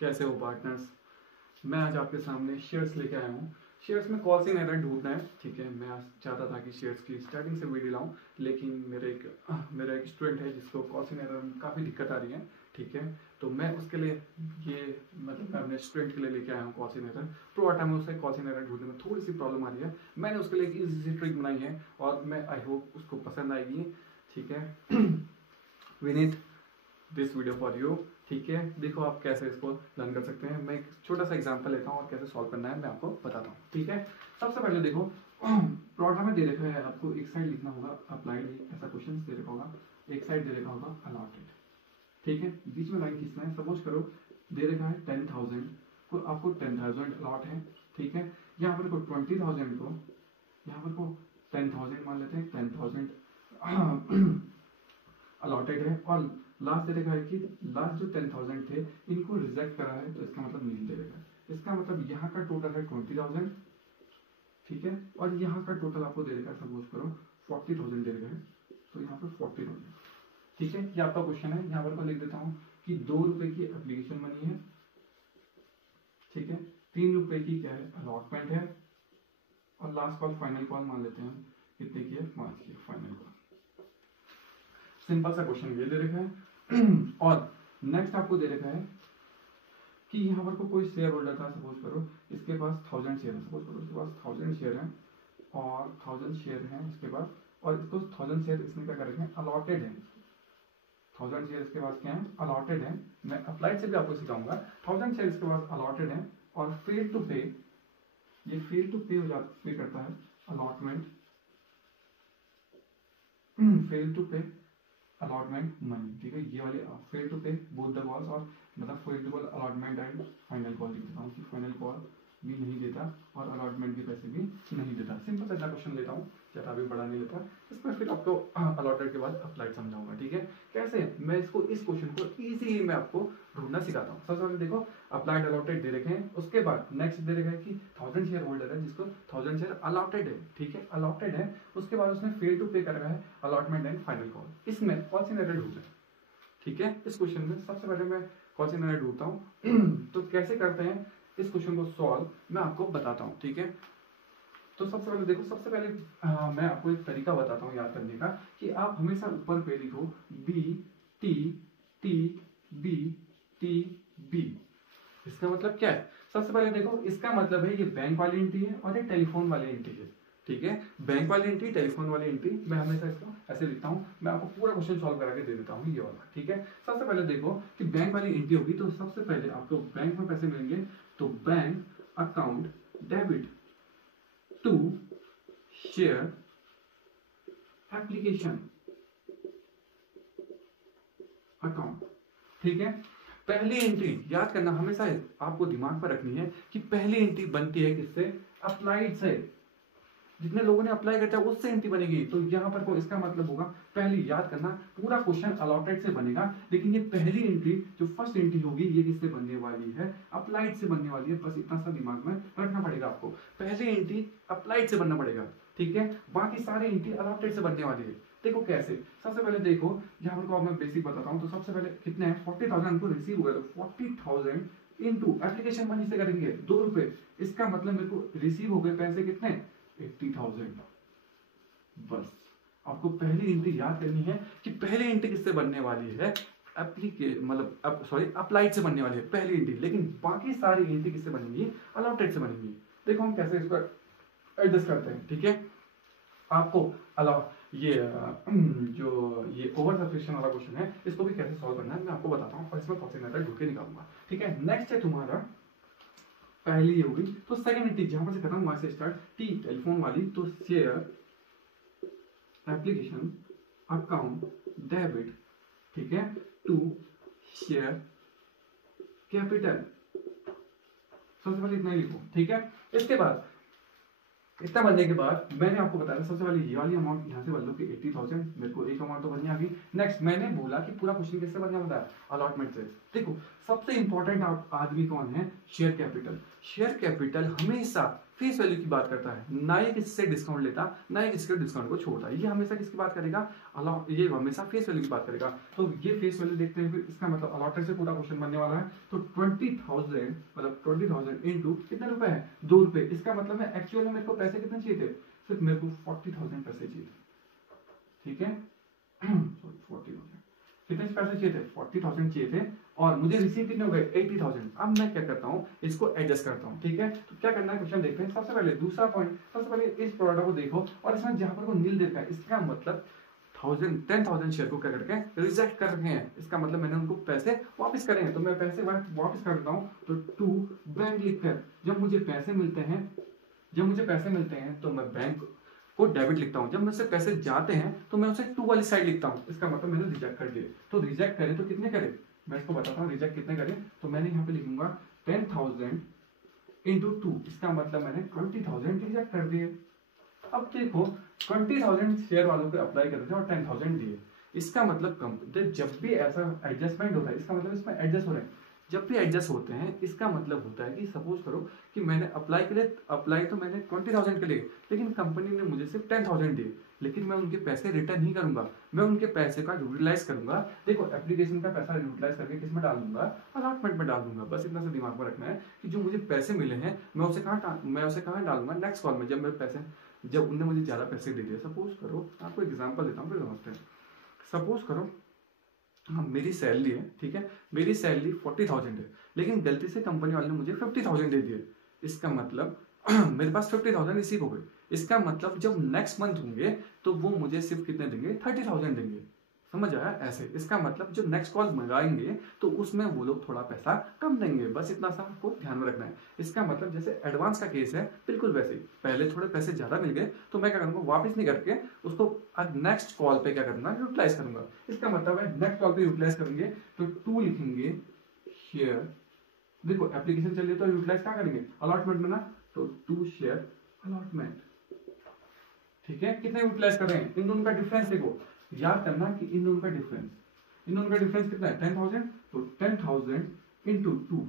कैसे हो पार्टनर्स। मैं आज आपके सामने शेयर्स लेके आया हूँ। शेयर्स में कॉल इन एरर ढूंढना है, ठीक है। मैं आज चाहता था कि शेयर्स की स्टार्टिंग से वीडियो लाऊं, लेकिन मेरा एक स्टूडेंट है जिसको कॉल इन एरर में काफ़ी दिक्कत आ रही है, ठीक है। तो मैं उसके लिए मैं अपने स्टूडेंट के लिए लेके आया हूँ कॉल इन एरर। प्रोवाटा में उसे कॉल इन एरर ढूंढने में थोड़ी सी प्रॉब्लम आ रही है। मैंने उसके लिए एक ईजी सी ट्रिक बनाई है और मैं आई होप उसको पसंद आएगी, ठीक है। Vineet, this video for you, ठीक है। देखो आप कैसे इसको लर्न कर सकते हैं। मैं एक छोटा सा एग्जांपल लेता हूँ और कैसे सॉल्व करना है मैं आपको बताता हूँ, ठीक है। सबसे पहले देखो प्रोग्राम में दे रखा है, आपको एक साइड लिखना होगा अप्लाइड, ऐसा क्वेश्चन दे रखा होगा, एक साइड दे रखा होगा अलॉटेड, ठीक है। बीच में लाइन खींचना है। सपोज करो दे रखा है 10,000 को, आपको 10,000 अलॉट है, ठीक है। यहाँ पर को 20,000 को, यहाँ पर को 10,000 मान लेते हैं, 10,000 अलॉटेड है। और लास्ट दे रखा है कि लास्ट जो 10,000 थे इनको रिजेक्ट करा है, तो इसका मतलब नील दे रखा है। इसका मतलब यहाँ का टोटल है 20,000, ठीक है। और यहाँ का टोटल आपको दे रखा है, सपोज करो 40,000 दे रखा है, तो यहाँ पर 40,000, ठीक है। ये आपका क्वेश्चन है। यहाँ पर मैं लिख देता हूँ कि 2 रुपए की एप्लीकेशन बनी है, ठीक है। 3 रुपए की क्या है अलॉटमेंट है, और लास्ट कॉल फाइनल कॉल मान लेते हैं कितने की है, 5 की फाइनल कॉल। सिंपल सा क्वेश्चन ये दे रखा है। और नेक्स्ट आपको दे रखा है कि यहाँ पर कोई शेयर होल्डर था, सपोज करो इसके पास 1000 शेयर है, सपोज करो इसके पास 1000 शेयर है और 1000 शेयर है इसके पास, और इसको 1000 शेयर इसने क्या कर रखे हैं अलॉटेड है। 1000 शेयर इसके पास क्या है अलॉटेड है। मैं अप्लाइड से भी आपको सिखाऊंगा। 1000 शेयर इसके पास अलॉटेड है और फेल टू पे, ये फेल टू पे हो जाता, पे करता है allotment, fail to pay allotment money, ठीक है। ये वाले fail to pay both the calls, और मतलब fail to allotment and final call लिख देता हूँ कि फाइनल कॉल भी नहीं देता और अलॉटमेंट के पैसे भी नहीं देता। सिंपल सा क्वेश्चन लेता हूँ, ज़्यादा भी बड़ा नहीं लेता। इसमें फिर आपको अलॉटेड के बाद अप्लाइड समझाऊंगा, ठीक है। कैसे मैं इसको, इस क्वेश्चन को इजीली मैं आपको ढूंढना सिखाता हूँ। सबसे पहले देखो अप्लाइड अलॉटेड दे रखे हैं, उसके बाद नेक्स्ट दे रखा है कि 1000 शेयर होल्डर है जिसको 1000 शेयर अलॉटेड है, ठीक है, अलॉटेड है। उसके बाद उसने फेल टू पे कर रखा है अलॉटमेंट एंड फाइनल कॉल। इसमें कौन सी मेथड ढूंढना है, ठीक है। इस क्वेश्चन में सबसे पहले मैं कौन सी मेथड ढूंढता हूँ तो कैसे करते हैं इस क्वेश्चन को सॉल्व मैं आपको बताता हूँ, ठीक है। तो सबसे पहले देखो, सबसे पहले मैं आपको एक तरीका बताता हूँ याद करने का कि आप हमेशा ऊपर पे लिखो B T T B T B. इसका मतलब क्या है, सबसे पहले देखो इसका मतलब है ये बैंक वाली एंट्री है और ये टेलीफोन वाली एंट्री है, ठीक है। बैंक वाली एंट्री, टेलीफोन वाली एंट्री, मैं हमेशा इसको ऐसे लिखता हूँ। मैं आपको पूरा क्वेश्चन सॉल्व करा के दे देता हूँ ये वाला, ठीक है। सबसे पहले देखो कि बैंक वाली एंट्री होगी तो सबसे पहले आपको बैंक में पैसे मिलेंगे, तो bank account debit to share application account, ठीक है। पहली एंट्री याद करना, हमेशा आपको दिमाग पर रखनी है कि पहली एंट्री बनती है किससे, अप्लाइड से। जितने लोगों ने अप्लाई करता है उससे एंट्री बनेगी, तो यहाँ पर को इसका मतलब होगा पहली, याद करना पूरा क्वेश्चन अलॉटेड से बनेगा, लेकिन ये पहली एंट्री जो फर्स्ट एंट्री होगी ये किससे बनने वाली है, अप्लाइड से बनने वाली है। बस इतना सा दिमाग में रखना पड़ेगा आपको, पहली एंट्री अप्लाइड से बनना पड़ेगा, ठीक है। बाकी सारे एंट्री अलॉटेड से बनने वाली है। देखो कैसे, सबसे पहले देखो यहाँ पर को मैं बेसिक बताता हूँ। तो सबसे पहले कितने हैं 40,000 को रिसीव हुआ, तो 40,000 इंटू एप्लीकेशन मनी से करेंगे 2 रुपए, इसका मतलब मेरे को रिसीव हो गए पैसे कितने 80,000। बस आपको पहली एंट्री याद करनी है कि पहली एंट्री किससे बनने वाली है, अप्लाइड से बनने वाली है पहली एंट्री, लेकिन बाकी सारी एंट्री किससे बनेंगी, अलॉटेड से बनेंगी। देखो हम कैसे इसको एडजस्ट करते हैं, ठीक है। आपको ये जो ये ओवर सब्सक्रिप्शन वाला क्वेश्चन है इसको भी कैसे सॉल्व करना है मैं आपको बताता हूँ, और इसमें कौन से मेथड ढूंढ के निकालूंगा, ठीक है। नेक्स्ट है तुम्हारा पहली ये होगी, तो सेकंड एंट्री जहां पर से खत्म वहां से स्टार्ट, टी टेलीफोन वाली, तो शेयर एप्लीकेशन अकाउंट डेबिट, ठीक है, टू शेयर कैपिटल। सबसे पहले इतना ही लिखो, ठीक है। इसके बाद इतना बनने के बाद मैंने आपको बताया सबसे पहले ये वाली अमाउंट यहाँ से बन लो कि 80,000, मेरे को एक अमाउंट तो बननी आ गई। नेक्स्ट मैंने बोला कि पूरा क्वेश्चन किससे बनना बताया, अलॉटमेंट से। देखो सबसे इंपॉर्टेंट आदमी कौन है, शेयर कैपिटल। शेयर कैपिटल हमेशा फेस वैल्यू की बात करता है, ना ये किससे डिस्काउंट लेता, ना ये किसके डिस्काउंट को छोड़ता। ये हमेशा किसकी बात करेगा, ये हमेशा फेस वैल्यू की बात करेगा। तो ये फेस वैल्यू देखते हैं, फिर इसका मतलब अलॉटेड से पूरा क्वेश्चन बनने वाला है। तो 20,000 मतलब 20,000 इंटू कितने रुपए है, 2 रुपए। इसका मतलब है एक्चुअल में मेरे को पैसे कितने चाहिए थे, सिर्फ मेरे को 40,000 पैसे चाहिए थे, ठीक है। 40,000 कितने पैसे चाहिए थे, 40,000 चाहिए थे, और मुझे रिसीव कितने हो गए, 80,000। अब मैं क्या करता हूँ, इसको एडजस्ट करता हूँ, ठीक है। तो क्या करना है, क्वेश्चन देखते हैं। सबसे पहले दूसरा पॉइंट, सबसे पहले इस प्रोडक्ट को देखो, और इसमें जहां पर को नील देखा है, इसका मतलब 10,000 शेयर को क्या करके रिजेक्ट कर रखे हैं। इसका मतलब मैंने उनको पैसे वापस करे हैं, तो मैं पैसे वापस कर देता हूँ। तो टू बैंक लिखकर जब मुझे पैसे मिलते हैं तो मैं बैंक को डेबिट लिखता हूँ। जब मुझसे पैसे जाते हैं तो मैं उसे टू वाली साइड लिखता हूँ। इसका मतलब मैंने रिजेक्ट कर दिए। तो रिजेक्ट करें तो कितने करें, मैं इसको बताता हूँ रिजेक्ट कितने करें। तो मैंने यहाँ पे लिखूंगा 10,000 इंटू 2, इसका मतलब मैंने 20,000 रिजेक्ट कर दिए। अब देखो 20,000 शेयर वालों को अप्लाई करते हैं और 10,000 दिए। इसका मतलब जब भी ऐसा एडजस्टमेंट होता है, इसका मतलब इसमें एडजस्ट हो रहे हैं। जब भी एडजस्ट होते हैं, इसका मतलब होता है कि सपोज करो कि मैंने अप्लाई तो मैंने 20,000 के लिए, लेकिन कंपनी ने मुझे सिर्फ 10,000 दिए। लेकिन मैं उनके पैसे रिटर्न नहीं करूंगा, मैं उनके पैसे का यूटिलाइज करूंगा। देखो एप्लीकेशन का पैसा यूटिलाइज करके किस में डाल दूंगा, अलॉटमेंट में डाल दूंगा। बस इतना सा दिमाग में रखना है कि जो मुझे पैसे मिले हैं मैं उसे कहाँ डालूंगा, नेक्स्ट कॉल में। जब उनने मुझे ज्यादा पैसे दे दिए, सपोज करो, आपको एग्जांपल देता हूँ फिर समझते हैं। सपोज करो हाँ मेरी सैलरी है, ठीक है, मेरी सैलरी 40,000 है, लेकिन गलती से कंपनी वाले ने मुझे 50,000 दे दिए। इसका मतलब मेरे पास 50,000 रिसीव हो गए। इसका मतलब जब नेक्स्ट मंथ होंगे तो वो मुझे सिर्फ कितने देंगे, 30,000 देंगे। समझ आया ऐसे। इसका मतलब जो नेक्स्ट कॉल मंगाएंगे तो उसमें वो लोग थोड़ा पैसा कम देंगे। बस इतना सा आपको ध्यान में रखना है। इसका मतलब जैसे एडवांस का केस है, बिल्कुल वैसे ही पहले थोड़े पैसे ज्यादा मिल गए तो मैं क्या करूंगा, वापस नहीं करके उसको नेक्स्ट कॉल पे क्या करूंगा, यूटिलाइज करूंगा। इसका मतलब है नेक्स्ट कॉल पे यूटिलाइज करेंगे तो 2 लिखेंगे शेयर। देखो एप्लीकेशन चल रही है तो यूटिलाइज क्या करेंगे, अलॉटमेंट में ना, तो 2 शेयर अलॉटमेंट, ठीक है। कितने यूटिलाइज कर रहे हैं, इन दोनों का डिफरेंस देखो, याद करना कि इन दोनों का डिफरेंस कितना है, 10,000। तो 10,000 इंटू 2,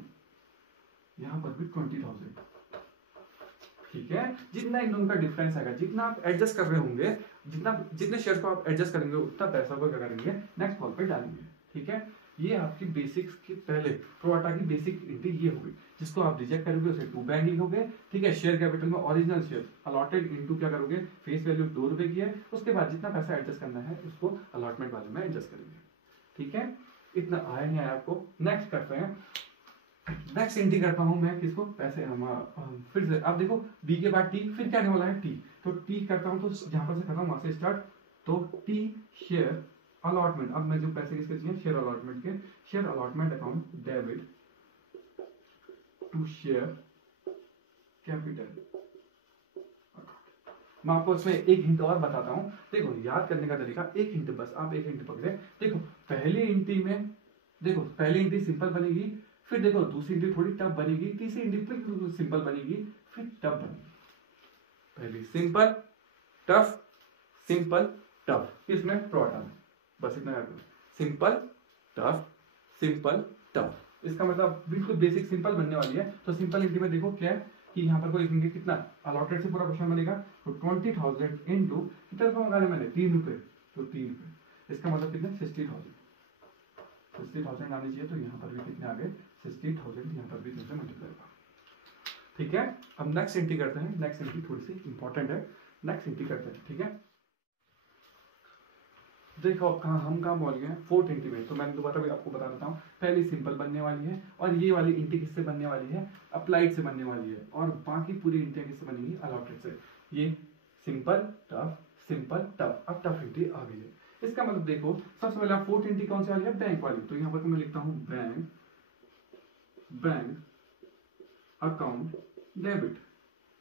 यहां पर भी 20,000, ठीक है। जितना इन दोनों का डिफरेंस आएगा, जितना आप एडजस्ट कर रहे होंगे, जितने शेयर को आप एडजस्ट करेंगे, उतना पैसा को क्या करेंगे, नेक्स्ट कॉल पे डालेंगे, ठीक है। ये आपकी बेसिक्स की पहले प्रोडाटा की बेसिक एंट्री ये होगी, जिसको आप रिजेक्ट करोगे उसे टू बैंक लिखोगे, ठीक है। शेयर कैपिटल में ओरिजिनल शेयर अलॉटेड इनटू क्या करोगे, फेस वैल्यू 2 रुपए की है, उसके बाद जितना पैसा एडजस्ट करना है उसको अलॉटमेंट वाले में एडजस्ट करेंगे, ठीक है। इतना आया नहीं आया आपको। नेक्स्ट करते हैं, नेक्स्ट एंट्री करता हूं मैं किसको, पैसे हम फिर से आप देखो बी के बाद टी, फिर क्या आने वाला है टी। तो टी करता हूं तो जहां पर से खत्म वहां से स्टार्ट। तो टी शेयर अलॉटमेंट, अब मैं जो पैसे किसके चाहिए, शेयर अलॉटमेंट के, share allotment account debit to share capital. मैं आपको इसमें एक हिंट और बताता हूं। देखो याद करने का तरीका, एक हिंट बस, आप एक हिंट पकड़े। देखो पहली एंट्री सिंपल बनेगी, फिर देखो दूसरी एंट्री थोड़ी टफ बनेगी, तीसरी एंट्री फिर सिंपल बनेगी, फिर टफ बनेगी। पहली सिंपल टफ, सिंपल टफ, किसमें, प्रोडक्ट में। बस इतना याद करो, सिंपल टफ, सिंपल टफ। इसका मतलब बिल्कुल बेसिक सिंपल बनने वाली है। तो सिंपल एंट्री में देखो क्या है कि यहाँ पर कोई लिखेंगे कितना, अलॉटेड से पूरा क्वेश्चन बनेगा। तो 20,000 इंटू कितने रुपए मंगाने मैंने, 3 रुपए, तो 3 रुपए। इसका मतलब कितने, 60,000 आने चाहिए। तो यहाँ पर भी कितने आ गए, 60,000, यहाँ पर भी 3 से मल्टीप्लाई होगा, ठीक है। अब नेक्स्ट एंट्री करते हैं। नेक्स्ट एंट्री थोड़ी सी इंपॉर्टेंट है, नेक्स्ट एंट्री करते हैं, ठीक है। देखो अब हम कहाँ पहुंच गए हैं, फोर्थ एंट्री में। तो मैंने दोबारा भी आपको बता देता हूँ, पहली सिंपल बनने वाली है, और ये वाली एंट्री किससे बनने वाली है, अप्लाइड से बनने वाली है, और बाकी पूरी एंट्री किससे बनेगी, अलॉटेड से। ये सिंपल टफ, अब टफ एंट्री आ गई है। इसका मतलब देखो सबसे पहले फोर्थ एंट्री कौन सी वाली है, बैंक वाली। तो यहाँ पर मैं लिखता हूँ बैंक अकाउंट डेबिट,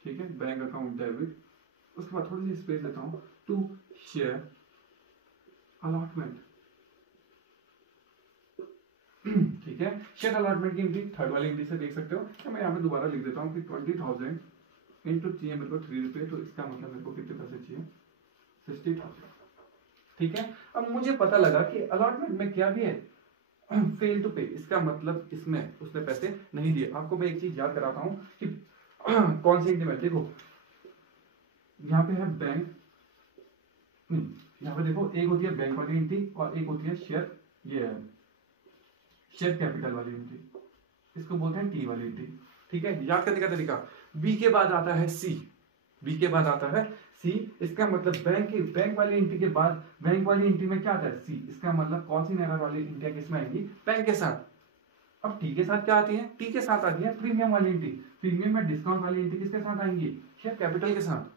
ठीक है, बैंक अकाउंट डेबिट। उसके बाद थोड़ी सी स्पेस लेता हूँ, टू शेयर अलॉटमेंट, ठीक है। शेयर अलॉटमेंट की एंट्री थर्ड वाली एंट्री से देख सकते हो। तो मैं यहाँ पे दोबारा लिख देता हूँ कि 20,000 इंटू चाहिए मेरे को 3 रुपए। तो इसका मतलब मेरे को कितने पैसे चाहिए, 60,000, ठीक है। अब मुझे पता लगा कि अलॉटमेंट में क्या भी है, फेल टू पे। इसका मतलब इसमें उसने पैसे नहीं दिए। आपको मैं एक चीज याद कराता हूँ कि कौन सी एंट्री में, देखो यहाँ पे है बैंक, नहीं यहाँ पे देखो एक होती है बैंक वाली एंट्री और एक होती है शेयर, ये है शेयर कैपिटल वाली एंट्री, इसको बोलते हैं टी वाली एंट्री। ठीक है, याद करने का तरीका, बी के बाद आता है सी, बी के बाद आता है सी, इसका मतलब बैंक वाली एंट्री के बाद बैंक वाली एंट्री में क्या आता है सी, इसका मतलब कौन सी एरर वाली एंट्री किसमें आएंगी, बैंक के साथ। अब टी के साथ क्या आती है, टी के साथ आती है प्रीमियम वाली एंट्री, प्रीमियम में डिस्काउंट वाली एंट्री किसके साथ आएंगी, शेयर कैपिटल के साथ।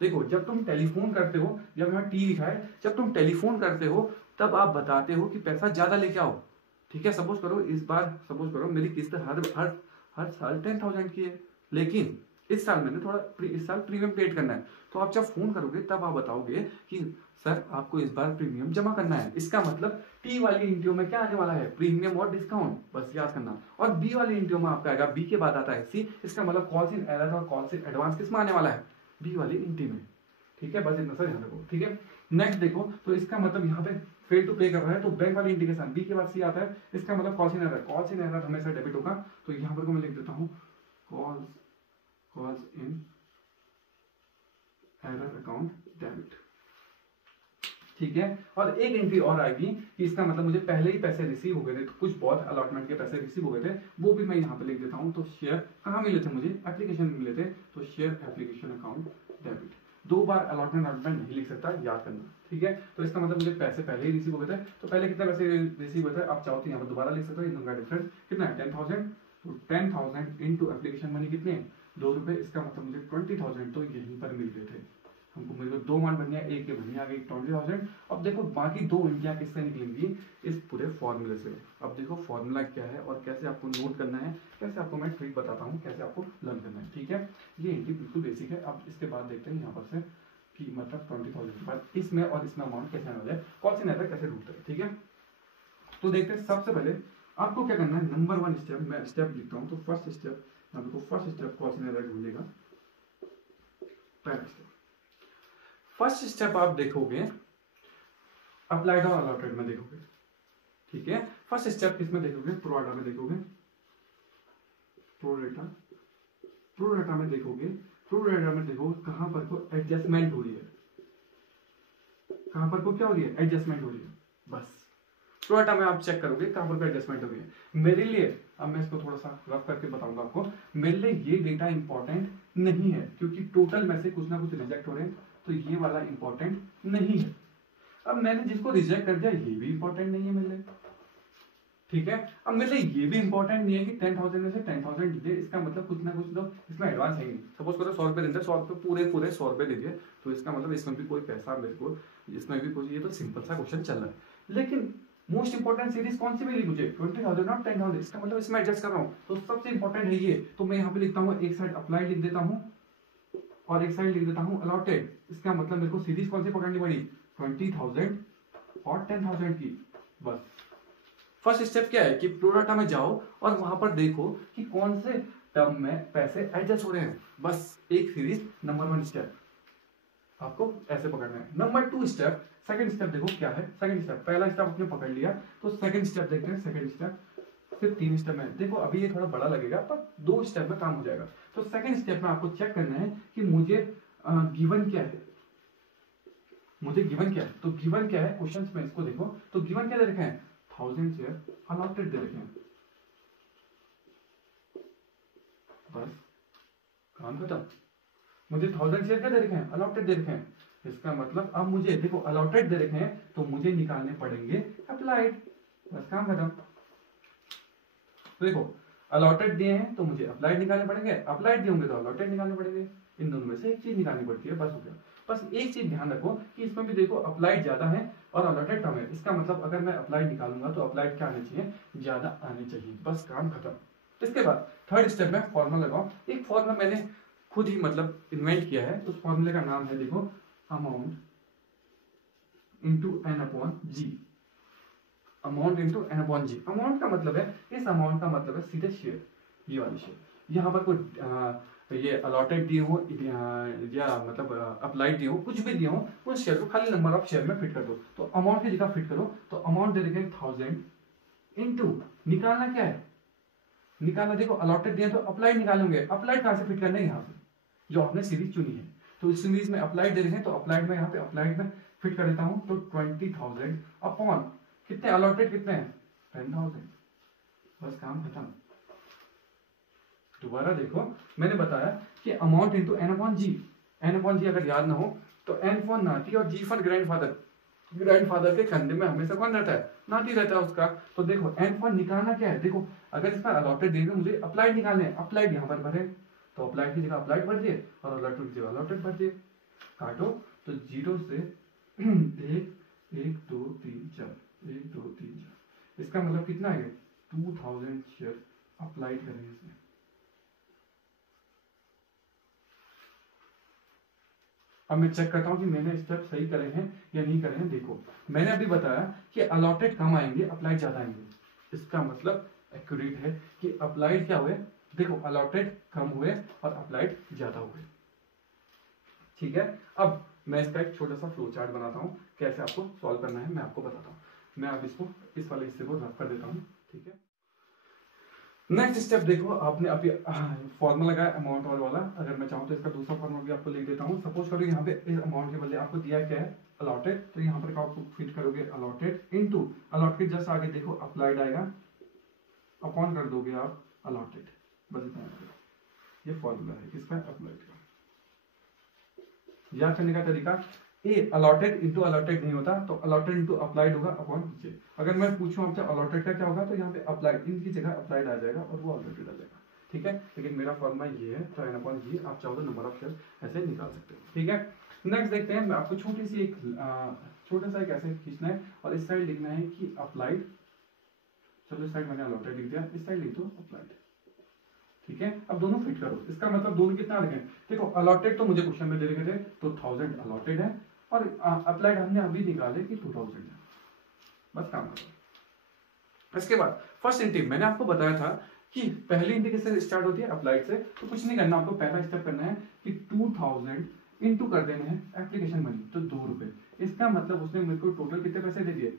देखो जब तुम टेलीफोन करते हो, जब यहाँ टी लिखा है, जब तुम टेलीफोन करते हो तब आप बताते हो कि पैसा ज्यादा लेके आओ। ठीक है, सपोज करो इस बार सपोज करो मेरी किस्त हर साल 10,000 की है, लेकिन इस साल मैंने इस साल प्रीमियम पेड करना है, तो आप जब फोन करोगे तब आप बताओगे कि सर आपको इस बार प्रीमियम जमा करना है। इसका मतलब टी वाली इंट्रियो में क्या आने वाला है, प्रीमियम और डिस्काउंट, बस याद करना। और बी वाली इंट्रियो में आपका आएगा, बी के बाद आता है सी, इसका मतलब कॉल्स इन एरर और कॉल्स इन एडवांस किसमें आने वाला है, बी वाली इंट्री में। ठीक है, बस इतना सा ध्यान रखो। ठीक है, नेक्स्ट देखो, तो इसका मतलब यहाँ पे फेल टू पे कर रहा है, तो बैंक वाली एंट्री के साथ बी के बाद सी आता है, इसका मतलब calls in error, calls in error हमेशा डेबिट होगा, तो यहाँ पर को मैं लिख देता हूँ calls in error account debit. ठीक है, और एक एंट्री और आएगी कि इसका मतलब मुझे पहले ही पैसे रिसीव हो गए थे, तो कुछ बहुत अलॉटमेंट के पैसे रिसीव हो गए थे, वो भी मैं यहाँ पे लिख देता हूँ। तो शेयर कहाँ मिले थे मुझे, एप्लीकेशन में मिले थे, तो शेयर एप्लीकेशन अकाउंट डेबिट। दो बार अलॉटमेंट नहीं लिख सकता, याद करना। ठीक है, तो इसका मतलब मुझे पैसे पहले ही रिसीव हो गए थे, तो पहले कितने पैसे रिसीव हुए थे, आप चाहो तो यहाँ पर दोबारा लिख सकते हो, इन दोनों का डिफरेंस कितना है 10,000, तो 10,000 इंटू एप्लीकेशन मनी कितने हैं 2 रुपए, इसका मतलब मुझे 20,000 तो यहीं पर मिल गए थे हमको। मेरे को दो मान बनिया, एक के बनिया आ गई 20,000। अब देखो बाकी दो इंडिया किससे निकलेंगी, इस पूरे फॉर्मूले से। अब देखो फॉर्मूला क्या है और कैसे आपको नोट करना है, कैसे आपको मैं ट्रिक बताता हूँ, कैसे आपको लर्न करना है। ठीक है, ये एंट्री बिल्कुल बेसिक है। अब इसके बाद देखते हैं यहाँ पर से कि मतलब 20,000 के बाद इसमें और इसमें अमाउंट कैसे आना जाए, कौन सी नजर कैसे रूट है। ठीक है, तो देखते हैं। सबसे पहले आपको क्या करना है, नंबर 1 स्टेप, मैं स्टेप लिखता हूँ, तो फर्स्ट स्टेप यहाँ देखो, फर्स्ट स्टेप कौन सी नजर ढूंढेगा, पहला स्टेप। फर्स्ट स्टेप आप देखोगे अप्लाइड और अलॉटेड में देखोगे। ठीक है, फर्स्ट स्टेप किसमें देखोगे, प्रो डाटा में देखोगे, प्रो डाटा में देखोगे, प्रो डाटा में देखो कहां पर को एडजस्टमेंट हो रही है, कहां पर को क्या हो रही है, एडजस्टमेंट हो रही है। बस प्रो डाटा में आप चेक करोगे कहां पर एडजस्टमेंट हो रही है। मेरे लिए, अब मैं इसको थोड़ा सा रफ करके बताऊंगा आपको, मेरे लिए ये डेटा इंपॉर्टेंट नहीं है, क्योंकि टोटल में से कुछ ना कुछ रिजेक्ट हो रहे हैं, तो ये वाला इंपॉर्टेंट नहीं है। अब मैंने जिसको रिजेक्ट कर दिया ये भी इंपॉर्टेंट नहीं है मेरे लिए। ठीक है, अब मेरे लिए ये भी इंपॉर्टेंट नहीं है कि 10,000 में से 10,000 दीजिए, इसका मतलब कुछ ना कुछ तो इसमें एडवांस है। सपोज करो 100 रुपए देते, 100 रुपए पूरे 100 रुपए दीजिए, तो इसका मतलब इसमें भी कोई पैसा मेरे को, इसमें भी कोई, ये तो सिंपल सा क्वेश्चन चल रहा है। लेकिन मोस्ट इंपॉर्टेंट सीरीज कौन सी मिली मुझे, 20,000 और 10,000, इसका मतलब इसमें एडजस्ट कर रहा हूँ, तो सबसे इंपॉर्टेंट है ये। तो मैं यहाँ पे लिखता हूँ, एक साइड अप्लाई लिख देता हूँ और एक साइड लिख देता हूँ अलॉटेड। इसका मतलब मेरे को सीरीज कौन सी पकड़नी पड़ी, 20,000 और 10,000 की। बस फर्स्ट स्टेप क्या है कि प्रो डाटा में जाओ और वहां पर देखो कि कौन से टर्म में पैसे एडजस्ट हो रहे हैं। बस एक सीरीज, नंबर 1 स्टेप आपको ऐसे पकड़ना है। नंबर 2 स्टेप, सेकंड स्टेप देखो क्या है। सेकंड स्टेप, पहला स्टेप आपने पकड़ लिया, तो सेकंड स्टेप देखते हैं। सेकंड स्टेप फिर 3 स्टेप में, देखो अभी ये थोड़ा बड़ा लगेगा पर 2 स्टेप में काम हो जाएगा। तो सेकंड स्टेप में आपको चेक करना है कि मुझे गिवन क्या है, मुझे गिवन क्या है। तो गिवन क्या है, क्वेश्चंस में इसको देखो, तो गिवन क्या दे रखे हैं, 1000 शेयर अलॉटेड दे रखे हैं। बस काम खत्म। मुझे 1000 शेयर क्या दे रखे हैं, अलॉटेड दे रखे हैं। इसका मतलब अब मुझे देखो अलॉटेड दे रखे हैं, तो मुझे निकालने पड़ेंगे अप्लाइड। बस काम खत्म। देखो अलॉटेड दिए हैं तो मुझे अप्लाइड निकालने पड़ेंगे, अप्लाइड दिए होंगे तो अलॉटेड निकालने पड़ेंगे। इन दोनों में से एक चीज निकालनी पड़ती है, बस हो गया। बस एक चीज ध्यान रखो कि इसमें भी देखो अप्लाइड ज्यादा है और अलॉटेड कम है। इसका मतलब अगर मैं अप्लाइड निकालूंगा तो अप्लाइड क्या आने चाहिए, ज्यादा आने चाहिए। बस काम खत्म। इसके बाद थर्ड स्टेप में फॉर्मूला लगाओ। एक फॉर्मूला मैंने खुद ही मतलब इन्वेंट किया है, उस फॉर्मूले का नाम है देखो अमाउंट इंटू एन अपॉन जी। अमाउंट इंटू एन अपॉन जी। अमाउंट का मतलब है, इस अमाउंट का मतलब है सीधे शेयर, ये वाले शेयर। यहाँ पर कोई ये अलॉटेड दिए हो या मतलब अप्लाइड दिए हो, कुछ भी दिए हो, उस शेयर को खाली नंबर ऑफ शेयर में फिट कर दो। तो अमाउंट की जगह फिट करो, तो अमाउंट दे देंगे 1000 इंटू, निकालना क्या है निकालना, देखो अलॉटेड दिया तो अप्लाइड निकालेंगे, अप्लाइड कहां से फिट करना है, यहाँ से जो आपने सीरीज चुनी है। तो इस सीरीज में अप्लाइड दे रहे हैं तो अप्लाइड में यहाँ पे अप्लाइड में फिट कर देता हूं। तो 20,000 अपॉन कितने अलॉटेड कितने हैं 10,000, बस काम खत्म। दोबारा देखो, मैंने बताया कि अमाउंट इंटू एन अपॉन जी, एन अपॉन जी अगर याद ना हो तो एन फॉर नाती और जी फॉर ग्रैंडफादर, ग्रैंडफादर के कंधे में हमेशा कौन रहता है, नाती रहता है उसका। तो देखो एन फॉर निकालना क्या है, देखो अगर इसका अलॉटेड देगा मुझे अप्लाइड निकालने हैं, अप्लाइड यहाँ पर भरे तो अप्लाइड की जगह अप्लाइड भर दिए और अलॉटेड की जगह अलॉटेड भर दिए। काटो तो 0 से 1 1 2 3 4 1 2 3 4, इसका मतलब कितना है 2000 शेयर अप्लाइड करेंगे इसमें। अब मैं चेक करता हूं कि मैंने स्टेप सही करे हैं या नहीं करे हैं। देखो मैंने अभी बताया कि अलॉटेड कम आएंगे अप्लाइड ज्यादा आएंगे, इसका मतलब एक्यूरेट है कि अप्लाइड क्या हुए, देखो अलॉटेड कम हुए और अप्लाइड ज्यादा हुए। ठीक है, अब मैं इसका एक छोटा सा फ्लो चार्ट बनाता हूं, कैसे आपको सॉल्व करना है मैं आपको बताता हूं। मैं अब इसको इस वाले हिस्से को रफ कर देता हूं। ठीक है, नेक्स्ट स्टेप देखो, आपने अभी फॉर्मूला लगाया अमाउंट वाला, अगर मैं चाहूँ तो इसका दूसरा फॉर्मूला भी आपको लिख देता हूँ। सपोज करो यहाँ पे इस अमाउंट के बदले आपको दिया क्या है अलॉटेड, तो यहाँ पर आपको फिट करोगे अलॉटेड इनटू अलॉटेड जस्ट आगे देखो अप्लाइड आएगा, अपॉन कर दोगे आप अलॉटेड, बस इतना। ये फॉर्मूला है किसका, अप्लाइड का। याद करने का तरीका, ए अलॉटेड इंटू अलॉटेड नहीं होता तो अलॉटेड इंटू अप्लाइड होगा अपॉन जे। अगर मैं पूछूं आपसे अलॉटेड का क्या होगा तो यहाँ पे अप्लाइड, इनकी जगह अप्लाइड आ जाएगा और वो अलॉटेड आ जाएगा। ठीक है, लेकिन मेरा फॉर्मूला ये है तो एन अपॉन जी, आप चाहो तो नंबर ऑफ शेयर ऐसे निकाल सकते हो। ठीक है, नेक्स्ट देखते हैं, मैं आपको छोटी सी एक छोटा सा एक ऐसे खींचना है और इस साइड लिखना है कि अप्लाइड, चलो इस साइड मैंने अलॉटेड लिख दिया, इस साइड लिख दो अप्लाइड। ठीक है, अब दोनों फिट करो, इसका मतलब दोनों कितना रखें, देखो अलॉटेड तो मुझे क्वेश्चन में दे रखे थे तो 1000 अलॉटेड है और अप्लाइड हमने अभी निकाले कि 2000 है, बस काम करो। इसके बाद फर्स्ट इंटी मैंने आपको बताया था कि पहली इंटी किससे स्टार्ट होती है, अप्लाइड से। तो कुछ नहीं करना, आपको पहला स्टेप करना है कि 2000 इंटू कर देने हैं एप्लीकेशन मनी, तो 2 रुपए। इसका मतलब उसने मेरे को टोटल कितने पैसे दे दिए,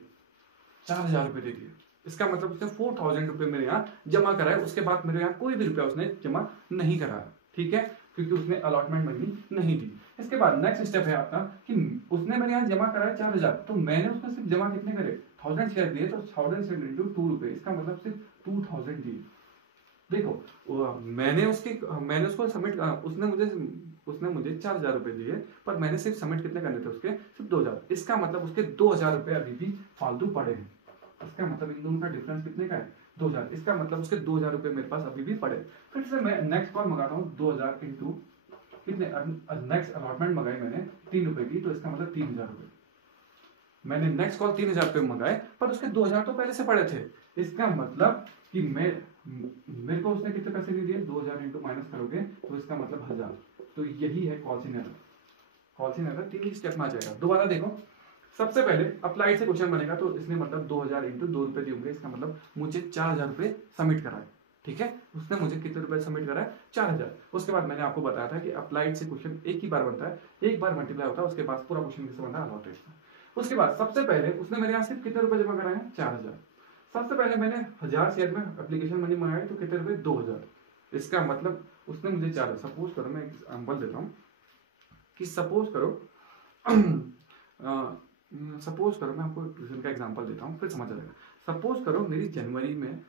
4000 रुपए दे दिए। इसका मतलब उसने 4000 रुपए मेरे यहाँ जमा कराए, उसके बाद मेरे यहाँ कोई भी रुपया उसने जमा नहीं कराया। ठीक है, क्योंकि उसने अलॉटमेंट मनी नहीं दी। इसके बाद नेक्स्ट स्टेप है आपका कि उसने मेरे यहाँ जमा कराया 4000, तो मैंने उसमें सिर्फ जमा कितने करे 1000 शेयर दिए, तो 1000 शेयर इंटू 2 रुपए, इसका मतलब सिर्फ 2000 दिए। देखो मैंने उसको सबमिट, उसने मुझे 4000 रुपए दिए पर मैंने सिर्फ सबमिट कितने करने थे उसके, सिर्फ 2000। इसका मतलब उसके 2000 रुपए अभी भी फालतू पड़े हैं। इसका मतलब इन दोनों का डिफरेंस कितने का है, 2000। इसका मतलब उसके 2000 रुपए मेरे पास अभी भी पड़े। फिर से मैं नेक्स्ट कॉल मंगाता हूँ 2000 इंटू कितने, नेक्स्ट अलॉटमेंट मंगाई मैंने 3 रुपए की, तो इसका मतलब 3000 रुपए। मैंने नेक्स्ट कॉल 3000 रुपए मंगाए पर उसके 2000 तो पहले से पड़े थे। इसका मतलब कि मेरे को उसने कितने पैसे नहीं दिए, 2000 इंटू माइनस करोगे तो इसका मतलब 1000। तो यही है calls in error. Calls in error 3 he step में आ जाएगा। दोबारा देखो, सबसे पहले अप्लाइड से क्वेश्चन बनेगा तो इसने मतलब 2000 इंटू 2 रुपए दिए होंगे, इसका मतलब मुझे 4000 रुपए सबमिट कराए। ठीक है, उसने मुझे कितने रुपए सबमिट कराए, 4000। उसके बाद मैंने आपको बताया था कि अप्लाइड से क्वेश्चन एक ही बार बनता है, एक बार मल्टीप्लाई होता है, उसके बाद पूरा क्वेश्चन किससे बनता है, अलॉटेड से। उसके बाद सबसे पहले उसने मेरे यहाँ सिर्फ कितने रुपए जमा कराए, 4000। सबसे पहले मैंने 1000 शेयर में एप्लीकेशन मनी मंगाई तो कितने रुपए, 2000। इसका मतलब उसने मुझे 4000। सपोज करो, मैं एग्जाम्पल देता हूँ कि सपोज करो मैं आपको ट्यूशन का एग्जांपल देता हूँ फिर समझ आ जाएगा। सपोज करो मेरी जनवरी में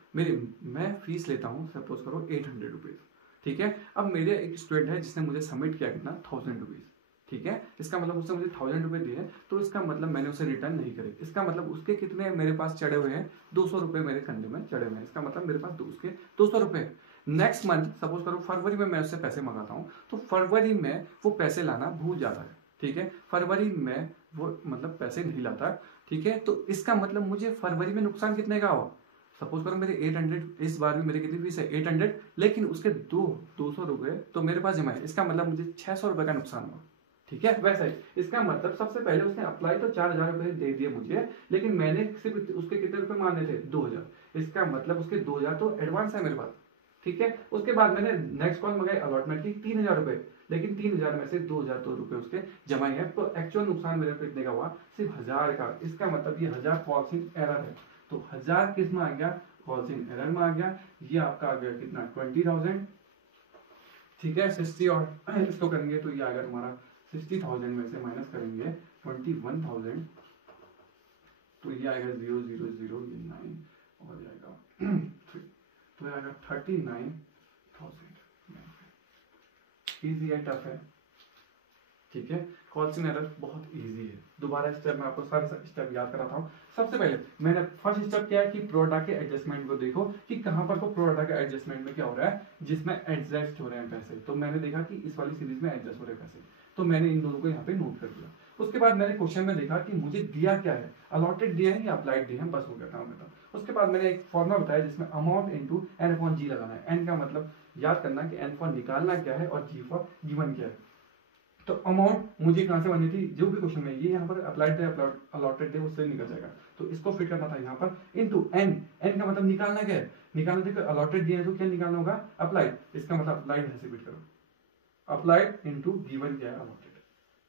मैं फीस लेता हूँ सपोज करो 800 रुपीज। ठीक है, अब मेरे एक स्टूडेंट है जिसने मुझे सबमिट किया कितना, 1000 रुपीज। ठीक है, इसका मतलब उसने मुझे 1000 रुपए दिए, तो इसका मतलब मैंने उसे रिटर्न नहीं करे। इसका मतलब उसके कितने मेरे पास चढ़े हुए हैं, 200 रुपए मेरे कंधे में चढ़े हुए हैं। इसका मतलब मेरे पास उसके 200 रुपए। नेक्स्ट मंथ सपोज करो फरवरी में मैं उससे पैसे मंगाता हूँ, तो फरवरी में वो पैसे लाना भूल जाता है। ठीक है, फरवरी में वो मतलब पैसे नहीं लाता। ठीक है, तो इसका मतलब मुझे फरवरी में नुकसान कितने का हो, सपोज करो मेरे 800, इस बार भी मेरे कितनी फीस है 800, लेकिन उसके 200 रुपए तो मेरे पास जमा है। इसका मतलब मुझे 600 रुपए का नुकसान हुआ। ठीक है, वैसा ही इसका मतलब सबसे पहले उसने अप्लाई तो 4000 रुपए दे दिए मुझे, लेकिन मैंने सिर्फ उसके कितने रुपए माने थे, 2000। इसका मतलब उसके 2000 तो एडवांस है मेरे पास। ठीक है, उसके बाद मैंने नेक्स्ट कॉल मंगाई अलॉटमेंट की 3000 रुपए, लेकिन 3000 में से 2000 रुपए उसके जमा है, तो एक्चुअल नुकसान मेरे कितने का हुआ, सिर्फ 1000 का। इसका मतलब ये 1000 कॉल्स इन एरर है। तो 1000 किस में आ गया, कॉल्स इन एरर में आ गया। ये आपका आ गया कितना 20,000, ठीक है। 60 और इसको करेंगे तो ये आएगा तुम्हारा 60,000 में से माइनस करेंगे 21,000 तो ये आएगा 0,0,0 ये 9 और जाएगा तो ये आएगा 39,000। इजी है, टफ है, ठीक है। कॉल्स इन एरर बहुत इजी है। दोबारा स्टेप मैं आपको सारे स्टेप याद कराता हूँ। सबसे पहले मैंने फर्स्ट स्टेप क्या है कि प्रोडाक्ट के एडजस्टमेंट को देखो कि कहां पर को प्रोडाक्ट के एडजस्टमेंट में क्या हो रहा है, जिसमें एडजस्ट हो रहे हैं पैसे। तो मैंने देखा कि इस वाली सीरीज में एडजस्ट हो रहे हैं पैसे, तो मैंने इन दोनों को यहाँ पे नोट कर दिया। उसके बाद मैंने क्वेश्चन में देखा कि मुझे दिया क्या है, अलॉटेड दिया है या अप्लाइड दिया है, बस हो गया काम खत्म। उसके बाद मैंने एक फॉर्मूला बताया जिसमें अमाउंट इनटू एन अपॉन जी लगाना है। एन का मतलब याद करना कि एन फॉर निकालना क्या है और जी फॉर गिवन क्या है। तो अमाउंट मुझे कहां से बननी थी, जो भी क्वेश्चन में ये यहाँ पर अप्लाइड थे अलॉटेड थे उससे निकल जाएगा, तो इसको फिट करना था यहाँ पर इनटू एन। एन का मतलब निकालना क्या है, निकालना थे अलॉटेड दिया है तो क्या निकालना होगा अप्लाइड, इसका मतलब अप्लाइड ऐसे फिट करो, अप्लाइड इनटू गिवन क्या है अलॉटेड।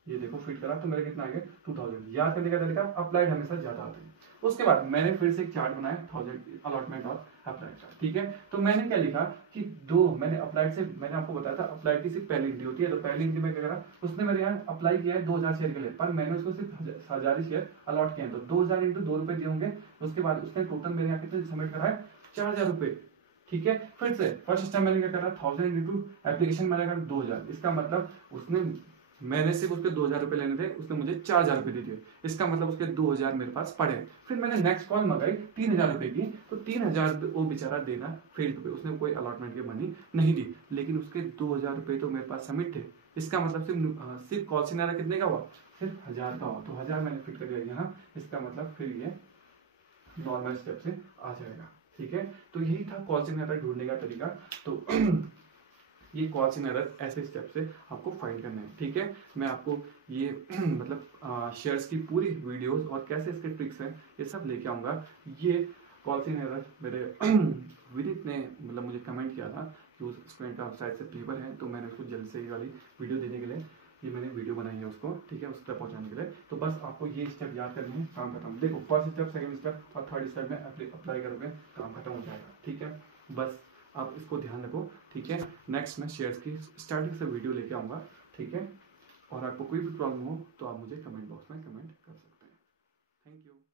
ये देखो फिट करा तो मेरे कितना आ गया 2000। याद करने का तरीका अप्लाइड हमेशा ज्यादा आते हैं। उसके बाद मैंने फिर से एक चार्ट बनाया 1000 अलॉटमेंट और अप्लाइड का, ठीक है। तो मैंने क्या लिखा कि दो मैंने अप्लाइड से, मैंने आपको बताया था अप्लाइड की सिर्फ पहली एंट्री होती है, तो पहली एंट्री में क्या करा उसने मेरे यहाँ अप्लाई किया है 2000 शेयर के लिए, पर मैंने उसको सिर्फ 1000 शेयर अलॉट किए हैं, तो 2000 इंटू 2 रुपए दिए होंगे। उसके बाद उसने टोटल मेरे यहाँ कितने सबमिट करा है 4000 रुपए, ठीक है। फिर से फर्स्ट स्टेप मैंने क्या करा 1000 इंटू एप्लीकेशन मैंने करा 2000, इसका मतलब उसने मैंने सिर्फ उसके 2000 रुपए लेने थे, उसने मुझे 4000 रुपए दे दिए, इसका मतलब उसके 2000 मेरे पास पड़े। फिर मैंने नेक्स्ट कॉल मंगाई 3000 रुपए की, तो 3000 वो बेचारा देना फेल्ड पे, उसने कोई अलॉटमेंट की मनी नहीं दी, लेकिन उसके 2000 रुपए तो मेरे पास सबमिट थे। इसका मतलब सिर्फ कॉल सिनारा कितने का हुआ, सिर्फ 1000 का हुआ, तो 1000 मैंने फिट कर दिया यहाँ। इसका मतलब फिर ये नॉर्मल स्टेप से आ जाएगा, ठीक है। तो यही था कॉल सिनारा ढूंढने का तरीका। तो ये कॉल्स इन एरर ऐसे स्टेप से आपको फाइंड करना है, ठीक है। मैं आपको ये मतलब शेयर्स की पूरी वीडियोस और कैसे इसके ट्रिक्स हैं ये सब लेके आऊंगा। ये कॉल्स इन एरर मेरे विदित ने मतलब मुझे कमेंट किया था कि उस स्टूडेंट का साइड से पेपर है, तो मैंने उसको जल्द से ये वाली वीडियो देने के लिए ये मैंने वीडियो बनाई है उसको, ठीक है, उस तक पहुंचाने के लिए। तो बस आपको ये स्टेप याद करने हैं, काम खत्म। देखो फर्स्ट स्टेप, सेकंड स्टेप और थर्ड स्टेप में अप्लाई करोगे काम खत्म हो जाएगा, ठीक है। बस आप इसको ध्यान रखो, ठीक है। नेक्स्ट मैं शेयर्स की स्टार्टिंग से वीडियो लेके आऊँगा, ठीक है। और आपको कोई भी प्रॉब्लम हो तो आप मुझे कमेंट बॉक्स में कमेंट कर सकते हैं। Thank you.